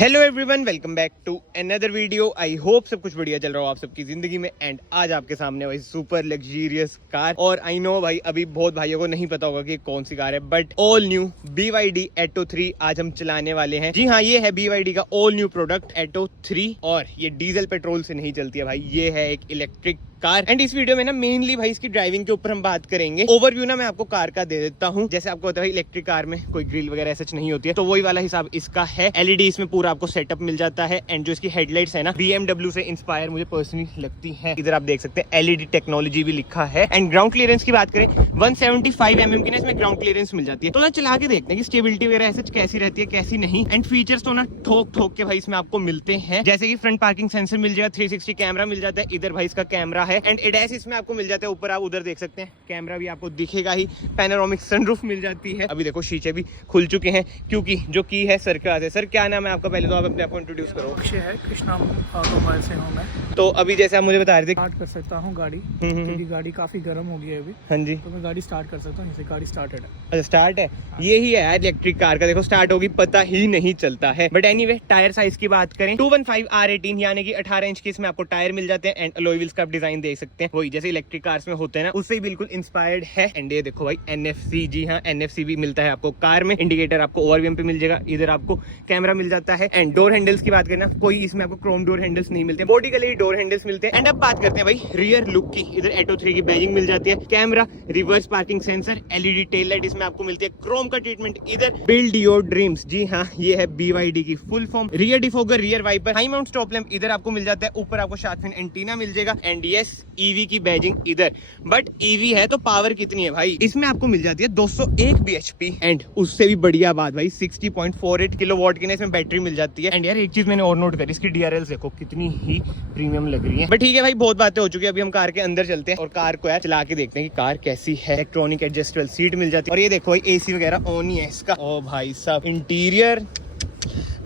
Hello everyone, welcome back to another video. I hope सब कुछ बढ़िया चल रहा हो आप सबकी जिंदगी में। एंड आज आपके सामने भाई सुपर लग्जरियस कार। और आई नो भाई अभी बहुत भाइयों को नहीं पता होगा कि कौन सी कार है, but all new BYD Atto 3 आज हम चलाने वाले हैं। जी हाँ, ये है BYD का ऑल न्यू प्रोडक्ट Atto 3 और ये डीजल पेट्रोल से नहीं चलती है भाई, ये है एक इलेक्ट्रिक कार। एंड इस वीडियो में ना मेनली भाई इसकी ड्राइविंग के ऊपर हम बात करेंगे। ओवरव्यू ना मैं आपको कार का दे देता हूँ। जैसे आपको पता है इलेक्ट्रिक कार में कोई ग्रिल वगैरह सच नहीं होती है, तो वही वाला हिसाब इसका है। LED इसमें पूरा आपको सेटअप मिल जाता है। एंड जो इसकी हेडलाइट्स है ना BMW से इंस्पायर मुझे पर्सनली लगती है। इधर आप देख सकते हैं LED टेक्नोलॉजी भी लिखा है। एंड ग्राउंड क्लियरेंस की बात करें 175 mm की ना इसमें ग्राउंड क्लियरेंस मिल जाती है। तो ना चला के देखते हैं कि स्टेबिलिटी वगैरह ऐसे कैसी रहती है कैसी नहीं। एंड फीचर्स तो ना ठोक ठोक के भाई इसमें आपको मिलते हैं, जैसे कि फ्रंट पार्किंग सेंसर मिल जाएगा, 360 कैमरा मिल जाता है, इधर भाई इसका कैमरा है। एंड ADAS इसमें आपको मिल जाता है। ऊपर आप उधर देख सकते हैं कैमरा भी आपको दिखेगा ही। पैनोरामिक सनरूफ मिल जाती है। अभी देखो शीशे भी खुल चुके हैं क्योंकि जो की है सर का है। सर क्या नाम है आपका? पहले तो आप अपने आप को इंट्रोड्यूस करो। अक्षय है, कृष्णा ऑटोमोबाइल से हूँ मैं। तो अभी जैसे आप मुझे बता रहे थे स्टार्ट कर सकता हूँ गाड़ी, क्योंकि गाड़ी काफी गर्म हो गई है अभी। हाँ जी, तो मैं गाड़ी स्टार्ट कर सकता हूँ। गाड़ी स्टार्टेड है। अच्छा स्टार्ट है। यही है यार इलेक्ट्रिक कार का, देखो स्टार्ट होगी पता ही नहीं चलता है। बट एनीवे टायर साइज की बात करें 215 R18 यानी कि 18 इंच के इसमें आपको टायर मिल जाते हैं। एंड अलॉय व्हील्स का आप डिजाइन देख सकते हैं, वही जैसे इलेक्ट्रिक कार्स में होते हैं ना, उससे बिल्कुल इंस्पायर्ड है। एंड ये देखो भाई NFC, जी हाँ NFC भी मिलता है आपको कार में। इंडिकेटर आपको ओवरव्यू पे मिल जाएगा, इधर आपको कैमरा मिल जाता है। एंड डोर हैंडल्स की बात करें ना, कोई इसमें आपको क्रोम डोर हैंडल्स नहीं मिलते, बॉडी कलर डोर हैंडल्स मिलते हैं। एंड अब बात करते हैं भाई रियर लुक की। इधर Atto 3 की बैजिंग मिल जाती है, camera, reverse parking sensor, LED tail light इसमें आपको मिलती है, क्रोम का ट्रीटमेंट। इधर बिल्ड योर ड्रीम्स, जी हाँ ये है BYD की full form. Rear defogger, rear wiper, high mount stop lamp इधर आपको मिल जाता है। ऊपर आपको शार्क फिन एंटीना मिल जाएगा। एंड यस EV की बैजिंग इधर। बट EV है तो पावर कितनी है भाई? इसमें आपको मिल जाती है 201 bhp। एंड उससे भी बढ़िया बात भाई 60.48 किलोवाट की ना इसमें बैटरी मिल जाती है। एंड यार एक चीज मैंने और नोट करी, इसकी DRL देखो कितनी ही प्रीमियम लग रही है। बट ठीक है भाई, बहुत बातें हो चुकी है, अभी हम कार के अंदर चलते हैं और कार को यार चला के देखते हैं कि कार कैसी है। इलेक्ट्रॉनिक एडजस्टेबल सीट मिल जाती है। और ये देखो भाई AC वगैरह ऑन ही है इसका। ओ भाई साहब इंटीरियर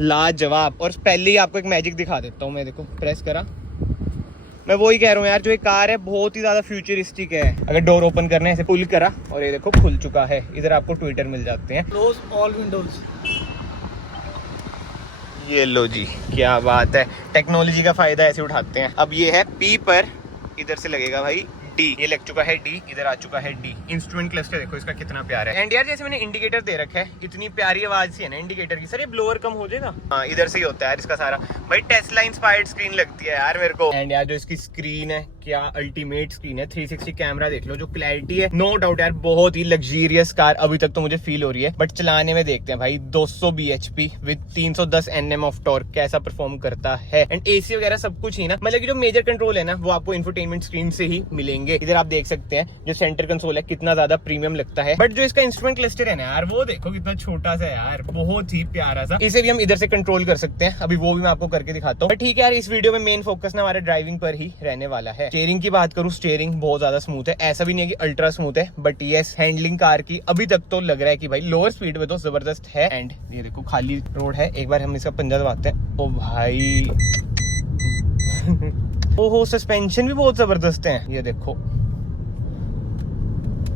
लाजवाब। और पहले ही आपको एक मैजिक दिखा देता हूँ मैं, देखो प्रेस करा, मैं वही कह रहा हूँ यार, जो ये कार है बहुत ही ज्यादा फ्यूचरिस्टिक है। अगर डोर ओपन करना है ऐसे पुल करा और ये देखो खुल चुका है। इधर आपको ट्विटर मिल जाते हैं, क्लोज ऑल विंडोज। ये लो जी, क्या बात है। टेक्नोलॉजी का फायदा ऐसे उठाते हैं। अब ये है P पर, इधर से लगेगा भाई D, ये लग चुका है D, इधर आ चुका है D। इंस्ट्रूमेंट क्लस्टर देखो इसका कितना प्यारा है। एंड यार जैसे मैंने इंडिकेटर दे रखा है, इतनी प्यारी आवाज सी है ना इंडिकेटर की। सर ये ब्लोअर कम हो जाएगा? हाँ इधर से ही होता है यार इसका सारा। भाई टेस्ला इंस्पायर्ड स्क्रीन लगती है यार मेरे को। एंड यार जो इसकी स्क्रीन है क्या अल्टीमेट स्क्रीन है। 360 कैमरा देख लो, जो क्लैरिटी है नो डाउट यार बहुत ही लग्जरियस कार अभी तक तो मुझे फील हो रही है। बट चलाने में देखते हैं भाई 200 bhp with 310 Nm of torque कैसा परफॉर्म करता है। एंड AC वगैरह सब कुछ ही ना, मतलब कि जो मेजर कंट्रोल है ना वो आपको इंफोटेनमेंट स्क्रीन से ही मिलेंगे। इधर आप देख सकते हैं जो सेंटर कंसोल है कितना ज्यादा प्रीमियम लगता है। बट जो इसका इंस्ट्रूमेंट क्लस्टर है ना यार, वो देखो कितना छोटा सा यार, बहुत ही प्यारा सा। इसे भी हम इधर से कंट्रोल कर सकते हैं, अभी वो भी मैं आपको करके दिखाता हूँ। बट ठीक है यार, इस वीडियो में मेन फोकस ना हमारे ड्राइविंग पर ही रहने वाला है। स्टीयरिंग की बात करूँ, स्टीयरिंग बहुत ज्यादा स्मूथ है। ऐसा भी नहीं है कि अल्ट्रा स्मूथ है, बट यस हैंडलिंग कार की अभी तक तो लग रहा है कि भाई लोअर स्पीड में तो जबरदस्त है। एंड ये देखो खाली रोड है, एक बार हम इसका पंजा दबाते हैं। ओ भाई ओहो, सस्पेंशन भी बहुत जबरदस्त है। ये देखो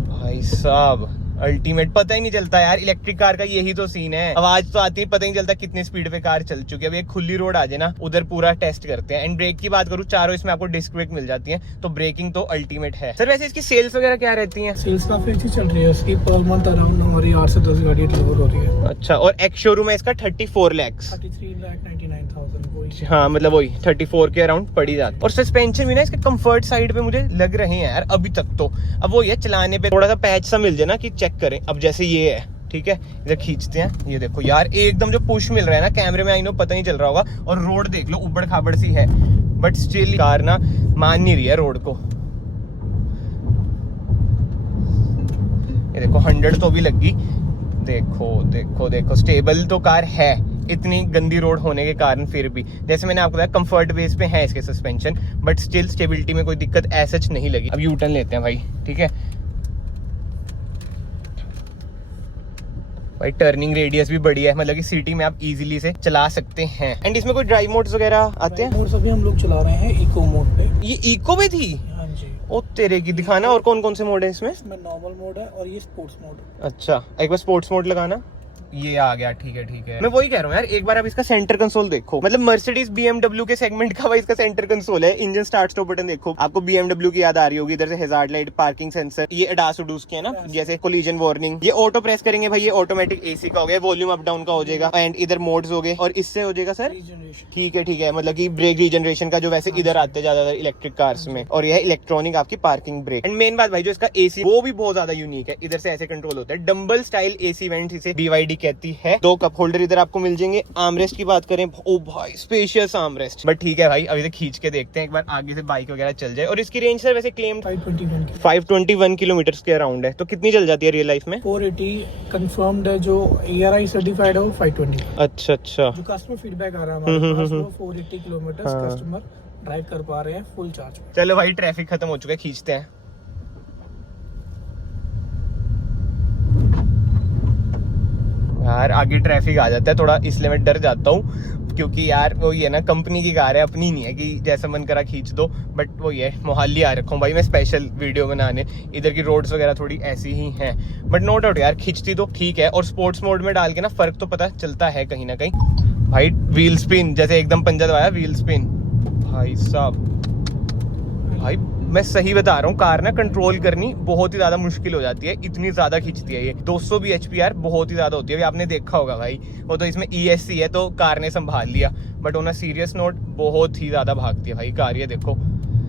भाई साहब अल्टीमेट, पता ही नहीं चलता यार। इलेक्ट्रिक कार का यही तो सीन है, आवाज तो आती है, पता ही नहीं चलता कितनी स्पीड पे कार चल चुकी है। अभी एक खुली रोड आ जाए ना, उधर पूरा टेस्ट करते हैं। एंड ब्रेक की बात करूँ, चारों इसमें आपको डिस्क ब्रेक मिल जाती है, तो ब्रेकिंग तो अल्टीमेट है। सर वैसे इसकी सेल्स वगैरह क्या रहती है? सेल्स काफी अच्छी चल रही है उसकी, पर मंथ अराउंड हमारी 8 से 10 गाड़ी डिलीवर हो रही है। अच्छा, और एक्स शोरूम है इसका 34 लाख, 33,99,000। हाँ मतलब वही 34 के अराउंड पड़ी जाती। और सस्पेंशन भी ना इसके कंफर्ट साइड पे मुझे लग रहे हैं यार अभी तक तो। अब वो ये चलाने पे थोड़ा सा पैच सा मिल जाए ना कि चेक करें। अब जैसे ये है, ठीक है, इधर खींचते हैं, ये देखो यार एकदम जो पुश मिल रहा है ना कैमरे में, आई नो पता नहीं चल रहा होगा। और रोड देख लो उबड़ खाबड़ सी है, बट स्टिल कार ना मान नहीं रही है रोड को। ये देखो 100 तो भी लगी। देखो देखो देखो स्टेबल तो कार है, इतनी गंदी रोड होने के कारण फिर भी। जैसे मैंने आपको बताया कंफर्ट बेस पे है इसके सस्पेंशन, बट स्टिल स्टेबिलिटी में कोई दिक्कत ऐसा नहीं लगी। अब यूटर्न लेते हैं भाई, ठीक है भाई। टर्निंग रेडियस भी बढ़िया है, मतलब कि सिटी में आप इजीली से चला सकते हैं। एंड इसमें कोई ड्राइव मोड्स वगैरह आते हैं? मोड्स अभी हम लोग चला रहे हैं इको मोड पे। ये इको में थी? हाँ जी। ओ तेरे की, दिखाना और कौन कौन से मोड है इसमें? इसमें नॉर्मल मोड है और ये स्पोर्ट्स मोड। अच्छा, एक बार स्पोर्ट्स मोड लगाना। ये आ गया, ठीक है। मैं वही कह रहा हूँ यार, एक बार आप इसका सेंटर कंसोल देखो, मतलब मर्सिडीज BMW के सेगमेंट का भाई इसका सेंटर कंसोल है। इंजन स्टार्ट स्टॉप बटन देखो, आपको BMW की याद आ रही होगी। इधर से हैजार्ड लाइट, पार्किंग सेंसर, ये अडास उडूस के है ना, जैसे कोलिजन वार्निंग। ये ऑटो प्रेस करेंगे भाई, ये ऑटोमेटिक AC का हो गया, वॉल्यूम अप डाउन का हो जाएगा। एंड इधर मोड्स हो गए, और इससे हो जाएगा सर, ठीक है, मतलब कि ब्रेक रीजनरेशन का जो वैसे इधर आते हैं ज्यादातर इलेक्ट्रिक कार्स में। और यह इलेक्ट्रॉनिक आपकी पार्किंग ब्रेक। एंड मेन बात भाई, जो इसका AC वो भी बहुत ज्यादा यूनिक है। इधर से ऐसे कंट्रोल होता है, डंबल स्टाइल AC वेंट इसे BYD कहती है। 2 कप होल्डर इधर आपको मिल जाएंगे। आर्मरेस्ट की बात करें, ओ भाई स्पेशियस आर्मरेस्ट। बट ठीक है भाई, अभी से खींच के देखते हैं एक बार, आगे से बाइक वगैरह चल जाए। और इसकी रेंज सर वैसे क्लेम 521 किलोमीटर के अराउंड है। तो कितनी चल जाती है रियल लाइफ में? 480 कंफर्म्ड है, जो ARI सर्टिफाइड है वो 520। अच्छा, जो कस्टमर फीडबैक आ रहा है हमारे पास, वो 480 किलोमीटर कस्टमर ड्राइव कर पा रहे हैं फुल चार्ज। चलो भाई, ट्रैफिक खत्म हो चुका है, खींचते हैं। यार आगे ट्रैफिक आ जाता है थोड़ा, इसलिए मैं डर जाता हूँ, क्योंकि यार वो ये ना कंपनी की कार है, अपनी नहीं है कि जैसा मन करा खींच दो। बट वो ये मोहाली आ रखा हूँ भाई मैं स्पेशल वीडियो बनाने। इधर की रोड्स वगैरह थोड़ी ऐसी ही हैं, बट नो डाउट यार खींचती तो ठीक है। और स्पोर्ट्स मोड में डाल के ना फर्क तो पता चलता है कहीं ना कहीं भाई। व्हील स्पिन जैसे एकदम पंजा दबाया, व्हील स्पिन भाई साहब। भाई मैं सही बता रहा हूँ, कार ना कंट्रोल करनी बहुत ही ज्यादा मुश्किल हो जाती है, इतनी ज्यादा खींचती है ये। 200 bhp यार बहुत ही ज्यादा होती है, आपने देखा होगा भाई। वो तो इसमें ESC है तो कार ने संभाल लिया, but on a serious note बहुत ही ज्यादा भागती है भाई कार। ये देखो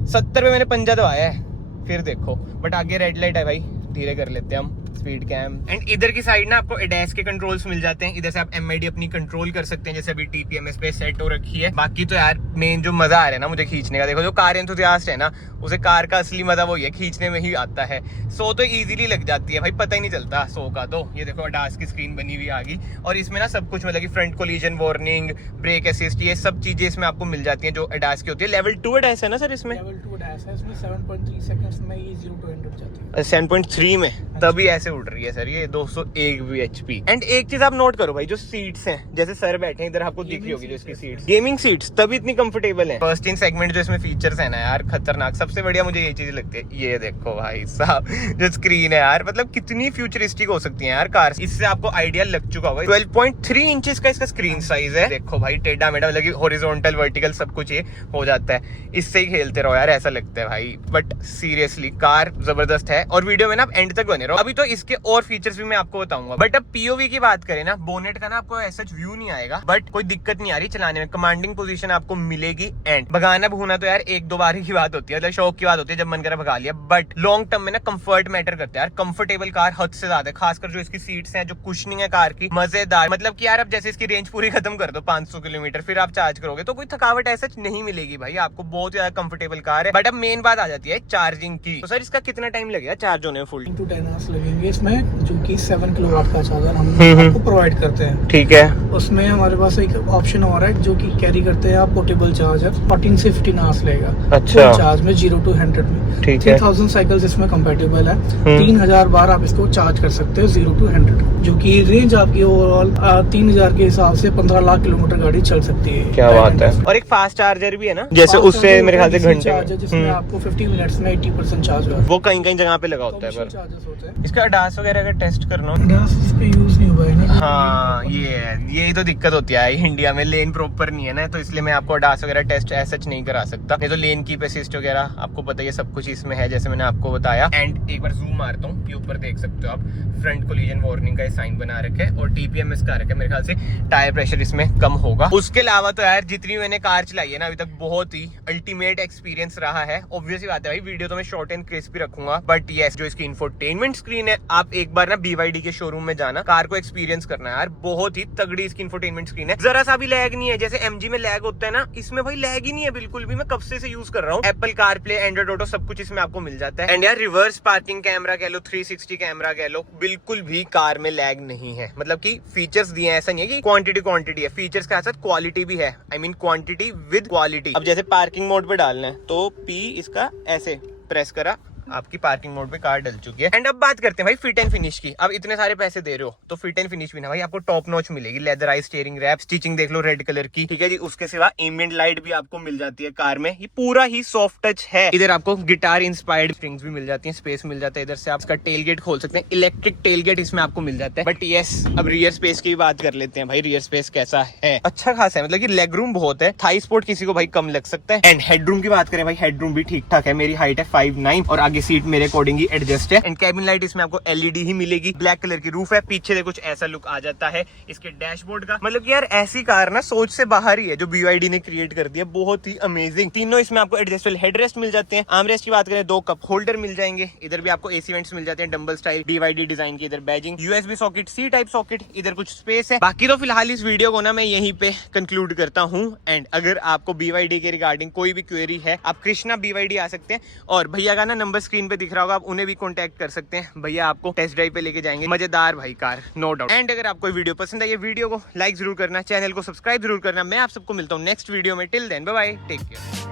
70 पे मैंने पंजा दबाया है, फिर देखो। बट आगे रेड लाइट है भाई, धीरे कर लेते हैं हम, स्पीड कैम। एंड इधर की साइड ना आपको ADAS के कंट्रोल्स मिल जाते हैं। इधर से आप MID अपनी कंट्रोल कर सकते हैं, जैसे अभी TPMS पे सेट हो रखी है। बाकी तो यार मेन जो मजा आ रहा है ना मुझे खींचने का, देखो जो कार एंथुसियास्ट है ना, उसे कार का असली मजा वही है, खींचने में ही आता है। 100 तो इजीली लग जाती है भाई, पता ही नहीं चलता 100 का। तो ये देखो ADAS की स्क्रीन बनी हुई आ गई, और इसमें ना सब कुछ मतलब कि front collision warning, brake assist, ये सब चीजें इसमें आपको मिल जाती हैं जो ADAS की होती है। लेवल 2 ADAS है ना सर इसमें? लेवल 2 ADAS है इसमें, 7.3 सेकंड्स में ये 0 to 100 जाती है। 7.3 में तभी ऐसे उड़ रही है सर ये 201 bhp। एंड एक चीज आप नोट करो भाई, जो सीट्स हैं, जैसे सर बैठे हैं इधर, आपको दिख रही होगी जो इसकी सीट्स, गेमिंग सीट्स, तभी इतनी कंफर्टेबल है। फर्स्ट इन सेगमेंट जो इसमें फीचर्स है ना यार, खतरनाक। सबसे बढ़िया मुझे ये चीज लगती है, ये देखो भाई साहब जो स्क्रीन है यार, मतलब कितनी फ्यूचरिस्टिक हो सकती है यार कार। इससे आपको आइडिया लग चुका होगा। 12.3 इंचेस का इसका स्क्रीन साइज है। देखो भाई टेढ़ा मेढ़ा, मतलब हॉरिजॉन्टल वर्टिकल सब कुछ ये हो जाता है। इससे ही खेलते रहो यार, ऐसा लगता है भाई। बट सीरियसली कार जबरदस्त है, और वीडियो में ना आप एंड तक बने रहो। अभी तो इसके और फीचर्स भी मैं आपको बताऊंगा। बट अब POV की बात करें ना, बोनेट का ना आपको ऐसा व्यू नहीं आएगा, बट कोई दिक्कत नहीं आ रही चलाने में। कमांडिंग पोजीशन आपको मिलेगी। एंड भगाना भूना तो यार एक दो बार की बात होती है, मतलब शौक की बात होती है, जब मन करा भगा लिया। बट लॉन्ग टर्म में ना कंफर्ट मैटर करता है यार। कंफर्टेबल कार हद से ज्यादा है, खासकर जो इसकी सीट्स हैं, जो कुशनिंग है कार की, मजेदार। मतलब कि यार अब जैसे इसकी रेंज पूरी खत्म कर दो 500 किलोमीटर, फिर आप चार्ज करोगे तो कोई थकावट ऐसा नहीं मिलेगी भाई आपको। बहुत ज्यादा कंफर्टेबल कार है। बट अब मेन बात आ जाती है चार्जिंग की। तो सर इसका कितना टाइम लगेगा चार्ज होने में? फुल 10 आवर्स लगेंगे इसमें, जो कि 7 किलोवाट का चार्जर हम आपको प्रोवाइड करते हैं। ठीक है। उसमें हमारे पास एक ऑप्शन और है जो कि कैरी करते हैं आप, पोर्टेबल चार्जर। 14 से 15 आवर्स लेगा अच्छा चार्ज में, 0 to 100 में। ठीक है। 3000 साइकिल्स इसमें कंपेटेबल है। 3000 बार आप इसको चार्ज कर सकते हो 0 to 100, जो कि रेंज आपकी ओवरऑल 3000 के हिसाब से 15 लाख किलोमीटर गाड़ी चल सकती है। क्या बात है। और एक फास्ट चार्जर भी है ना, जैसे उससे मेरे ख्याल से घंटे, जिसमें आपको 50 मिनट्स में 80% चार्ज होगा। वो कहीं कहीं जगह पे लगा होता है। पर चार्जेस होते हैं। इसका ADAS वगैरह का टेस्ट करना, ADAS इस पे यूज नहीं हुआ है ना। हाँ यही तो दिक्कत होती है इंडिया में, लेन प्रॉपर नहीं है ना, तो इसलिए मैं आपको ADAS वगैरह टेस्ट सच नहीं करा सकता। नहीं तो लेन की असिस्ट वगैरह आपको पता है सब कुछ इसमें है, जैसे मैंने आपको बताया। एंड एक बार जूम मारता हूँ, ये ऊपर देख सकते हो आप, फ्रंट कोलिजन वार्निंग का साइन बना रखा है, और TPMS का रखा है। मेरे ख्याल से टायर प्रेशर इसमें कम होगा। उसके अलावा तो यार जितनी मैंने कार चलाई है ना अभी तक, बहुत ही अल्टीमेट एक्सपीरियंस रहा है। ऑब्वियसली बात है भाई, वीडियो तो मैं शॉर्ट एंड क्रिस्पी रखूंगा, बट यस जो इसकी इंफोटेनमेंट स्क्रीन है, आप एक बार ना BYD के शोरूम में जाना, कार को एक्सपीरियंस करना यार। बहुत ही तगड़ी इसकी इंफोटेनमेंट स्क्रीन है, जरा सा भी लैग नहीं है। जैसे MG में लैग होता है ना, इसमें भाई लैग ही नहीं है बिल्कुल भी। मैं कब से यूज कर रहा हूँ, एप्पल कारप्ले, एंड्रॉइड ऑटो, सब कुछ इसमें आपको मिल जाता है। एंड यार रिवर्स पार्किंग कैमरा कह लो, 360 कैमरा कह लो, बिल्कुल भी कार में लैग नहीं है। मतलब कि फीचर्स दिए हैं, ऐसा नहीं है कि क्वांटिटी है, फीचर्स के साथ क्वालिटी भी है। I mean quantity with quality. अब जैसे पार्किंग मोड पे डालना है तो P इसका ऐसे प्रेस करा, आपकी पार्किंग मोड पे कार डल चुकी है। एंड अब बात करते हैं भाई फिट एंड फिनिश की। अब इतने सारे पैसे दे रहे हो तो फिट एंड फिनिश भी ना भाई आपको टॉप नॉच मिलेगी। लेदराइज स्टीयरिंग रैप, स्टिचिंग देख लो रेड कलर की, ठीक है जी। उसके सिवा एम्बिएंट लाइट भी आपको मिल जाती है कार में। ये पूरा ही सॉफ्ट टच है। इधर आपको गिटार इंस्पायर्ड स्ट्रिंग्स भी मिल जाती है, स्पेस मिल जाता है। इधर से आप इसका टेल गेट खोल सकते हैं, इलेक्ट्रिक टेल गेट इसमें आपको मिल जाता है। बट यस, अब रियर स्पेस की बात कर लेते हैं भाई। रियर स्पेस कैसा है? अच्छा खासा है, मतलब कि लेग रूम बहुत है। थाई स्पोर्ट किसी को भाई कम लग सकता है। एंड हेडरूम की बात करें भाई, हेडरूम भी ठीक ठाक है। मेरी हाइट है 5'9" और आगे सीट मेरे अकॉर्डिंग ही एडजस्ट है। एंड कैबिन लाइट इसमें आपको एलईडी ही मिलेगी। ब्लैक कलर की रूफ है, पीछे से कुछ ऐसा लुक आ जाता है इसके डैशबोर्ड का। मतलब कि यार ऐसी कार ना सोच से बाहर ही है जो BYD ने क्रिएट कर दिया, बहुत ही अमेजिंग। तीनों इसमें आपको एडजस्टेबल हेडरेस्ट मिल जाते हैं। आर्मरेस्ट की बात करें 2 कप होल्डर मिल जाएंगे। इधर भी आपको AC वेंट्स मिल जाते हैं, डंबल स्टाइल BYD डिजाइन की। इधर badging, USB socket, C type socket, इधर कुछ स्पेस है। बाकी तो फिलहाल इस वीडियो को ना मैं यहीं पे कंक्लूड करता हूँ। एंड अगर आपको BYD के रिगार्डिंग कोई भी क्वेरी है, आप कृष्णा BYD आ सकते हैं। और भैया का ना नंबर स्क्रीन पे दिख रहा होगा, आप उन्हें भी कॉन्टैक्ट कर सकते हैं। भैया आपको टेस्ट ड्राइव पे लेके जाएंगे। मजेदार भाई कार, नो डाउट। एंड अगर आपको वीडियो पसंद आई, वीडियो को लाइक जरूर करना, चैनल को सब्सक्राइब जरूर करना। मैं आप सबको मिलता हूँ नेक्स्ट वीडियो में। Till then bye bye, take care.